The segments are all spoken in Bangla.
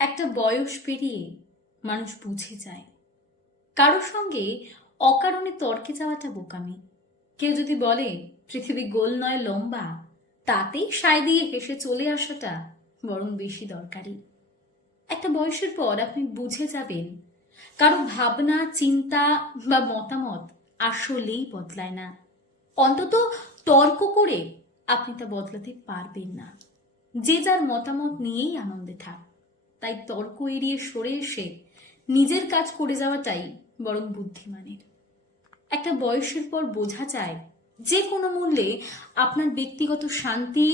একটা বয়স পেরিয়ে মানুষ বুঝে যায়। কারোর সঙ্গে অকারণে তর্কে যাওয়াটা বোকামি। কেউ যদি বলে, পৃথিবী গোল নয়, লম্বা তাতেই সায় দিয়ে হেসে চলে আসাটা বরং বেশি দরকারি। একটা বয়সের পর আপনি বুঝে যাবেন, কারও ভাবনা, চিন্তা বা মতামত আসলেই বদলায় না। অন্তত তর্ক করে আপনি তা বদলাতে পারবেন না। যে যার মতামত নিয়েই আনন্দে থাক। তাই তর্ক এড়িয়ে সরে এসে নিজের কাজ করে যাওয়াটাই বরং বুদ্ধিমানের। একটা বয়সের পর বোঝা যায়, যে কোনো মূল্যে আপনার ব্যক্তিগত শান্তি,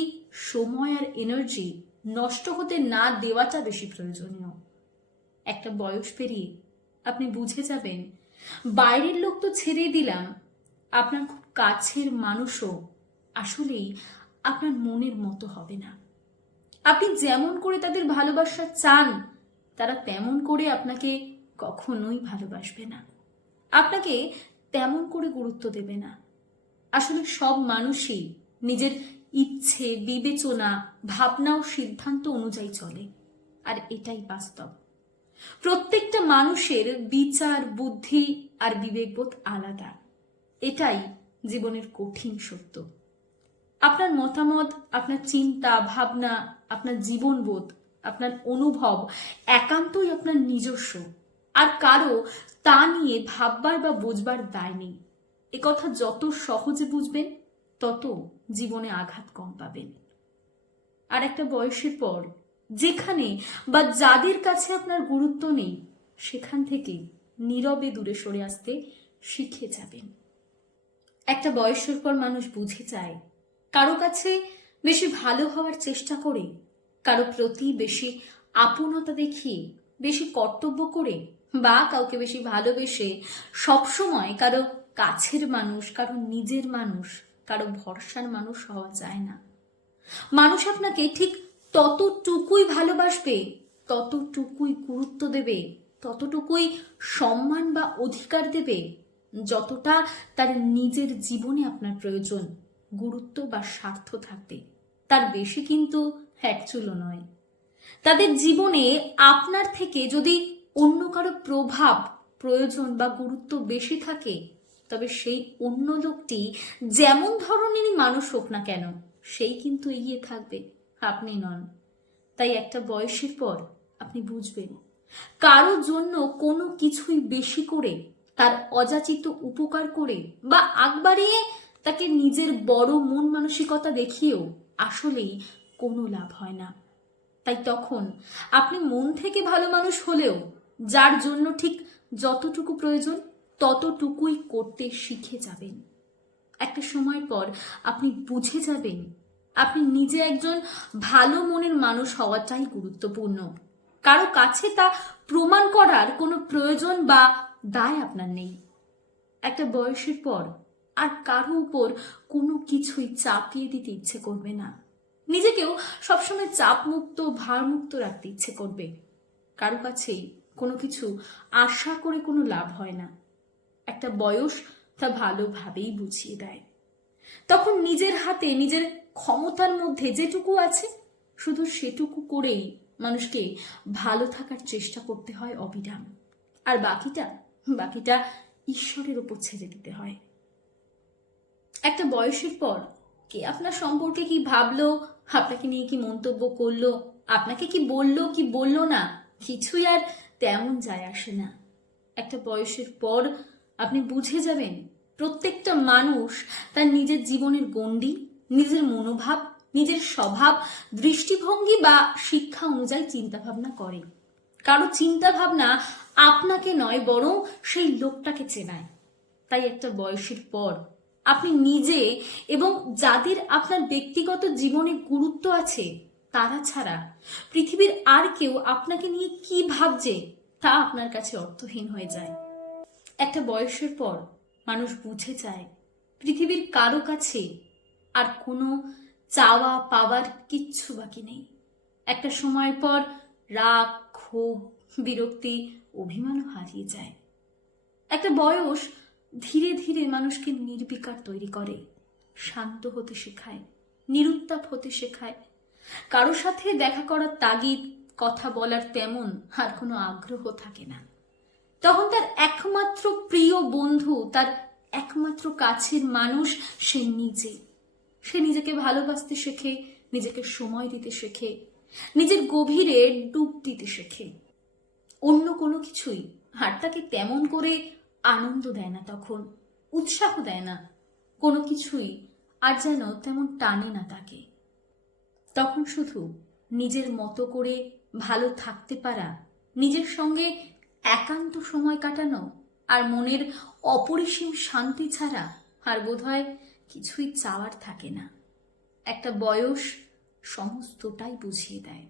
সময় আর এনার্জি নষ্ট হতে না দেওয়াটা বেশি প্রয়োজনীয়। একটা বয়স পেরিয়ে আপনি বুঝে যাবেন, বাইরের লোক তো ছেড়েই দিলাম, আপনার খুব কাছের মানুষও আসলেই আপনার মনের মতো হবে না। আপনি যেমন করে তাদের ভালোবাসা চান, তারা তেমন করে আপনাকে কখনোই ভালোবাসবে না। আপনাকে তেমন করে গুরুত্ব দেবে না। আসলে সব মানুষই নিজের ইচ্ছে, বিবেচনা, ভাবনা ও সিদ্ধান্ত অনুযায়ী চলে, আর এটাই বাস্তব। প্রত্যেকটা মানুষের বিচার, বুদ্ধি আর বিবেকবোধ আলাদা। এটাই জীবনের কঠিন সত্য। আপনার মতামত, আপনার চিন্তা, ভাবনা, আপনার জীবনবোধ, আপনার অনুভব একান্তই আপনার নিজস্ব। আর কারও তা নিয়ে ভাববার বা বুঝবার দায় নেই। কথা যত সহজে বুঝবেন, তত জীবনে আঘাত কম পাবেন। আর একটা বয়সের পর, যেখানে বা যাদের কাছে আপনার গুরুত্ব নেই, সেখান থেকে নীরবে দূরে সরে আসতে শিখে যাবেন। একটা বয়সের পর মানুষ বুঝে যায় কারও কাছে বেশি ভালো হওয়ার চেষ্টা করে, কারও প্রতি বেশি আপনতা দেখিয়ে বেশি কর্তব্য করে, বা কাউকে বেশি ভালোবেসে সবসময় কারও কাছের মানুষ, কারও নিজের মানুষ, কারও ভরসার মানুষ হওয়া যায় না। মানুষ আপনাকে ঠিক ততটুকুই ভালোবাসবে, ততটুকুই গুরুত্ব দেবে, ততটুকুই সম্মান বা অধিকার দেবে, যতটা তার নিজের জীবনে আপনার প্রয়োজন। গুরুত্ব বা স্বার্থ থাকবে তার বেশি কিন্তু একচুলো নয়। তাদের জীবনে আপনার থেকে যদি অন্য কারও প্রভাব, প্রয়োজন বা গুরুত্ব বেশি থাকে, তবে সেই অন্য লোকটি যেমন ধরনেরই মানুষ হোক না কেন, সেই কিন্তু এগিয়ে থাকবে। আপনি নন। তাই একটা বয়সের পর আপনি বুঝবেন, কারও জন্য কোনো কিছুই বেশি করে তার অযাচিত উপকার করে বা আগ বাড়িয়ে তাকে নিজের বড় মন মানসিকতা দেখিয়েও আসলেই কোনো লাভ হয় না। তাই তখন আপনি মন থেকে ভালো মানুষ হলেও যার জন্য ঠিক যতটুকু প্রয়োজন ততটুকুই করতে শিখে যাবেন। একটা সময় পর আপনি বুঝে যাবেন, আপনি নিজে একজন ভালো মনের মানুষ হওয়াটাই গুরুত্বপূর্ণ। কারও কাছে তা প্রমাণ করার কোনো প্রয়োজন বা দায় আপনার নেই। একটা বয়সের পর আর কারও উপর কোনো কিছুই চাপিয়ে দিতে ইচ্ছে করবে না। নিজেকেও সবসময় চাপমুক্ত, ভারমুক্ত রাখতে ইচ্ছে করবে। কারও কাছেই কোনো কিছু আশা করে কোনো লাভ হয় না। একটা বয়স তা ভালোভাবেই বুঝিয়ে দেয়। তখন নিজের হাতে, নিজের ক্ষমতার মধ্যে যেটুকু আছে, শুধু সেটুকু করেই মানুষকে ভালো থাকার চেষ্টা করতে হয় অবিরাম। আর বাকিটা বাকিটা ঈশ্বরের ওপর ছেড়ে দিতে হয়। একটা বয়সের পর কে আপনার সম্পর্কে কি ভাবলো? আপনাকে নিয়ে কি মন্তব্য করল? আপনাকে কি বলল কি বলল না? কিছুই আর তেমন যায় আসে না। একটা বয়সের পর আপনি বুঝে যাবেন প্রত্যেকটা মানুষ তার নিজের জীবনের গণ্ডি, নিজের মনোভাব, নিজের স্বভাব, দৃষ্টিভঙ্গি বা শিক্ষা অনুযায়ী চিন্তাভাবনা করে। কারও চিন্তাভাবনা আপনাকে নয়, বরং সেই লোকটাকে চেনায়। তাই একটা বয়সের পর আপনি নিজে এবং যাদের আপনার ব্যক্তিগত জীবনে গুরুত্ব আছে, তারা ছাড়া পৃথিবীর আর কেউ আপনাকে নিয়ে কি ভাবছে, তা আপনার কাছে অর্থহীন হয়ে যায়। একটা বয়সের পর মানুষ বুঝে যায়, পৃথিবীর কারও কাছে আর কোনো চাওয়া পাওয়ার কিচ্ছু বাকি নেই। একটা সময় পর রাগ, ক্ষোভ, বিরক্তি, অভিমানও হারিয়ে যায়। একটা বয়স ধীরে ধীরে মানুষকে নির্বিকার তৈরি করে, শান্ত হতে শেখায়, নিরুত্তাপ হতে শেখায়। কারও সাথে দেখা করার তাগিদ, কথা বলার তেমন আর কোনো আগ্রহ থাকে না। তখন তার একমাত্র প্রিয় বন্ধু, তার একমাত্র কাছের মানুষ সে নিজে। সে নিজেকে ভালোবাসতে শেখে, নিজেকে সময় দিতে শেখে, নিজের গভীরে ডুব দিতে শেখে। অন্য কোনো কিছুই আর তাকে তেমন করে আনন্দ দেয় না তখন, উৎসাহ দেয় না। কোনো কিছুই আর যেন তেমন টানে না তাকে। তখন শুধু নিজের মতো করে ভালো থাকতে পারা, নিজের সঙ্গে একান্ত সময় কাটানো আর মনের অপরিসীম শান্তি ছাড়া আর বোধহয় কিছুই চাওয়ার থাকে না। একটা বয়স সমস্তটাই বুঝিয়ে দেয়।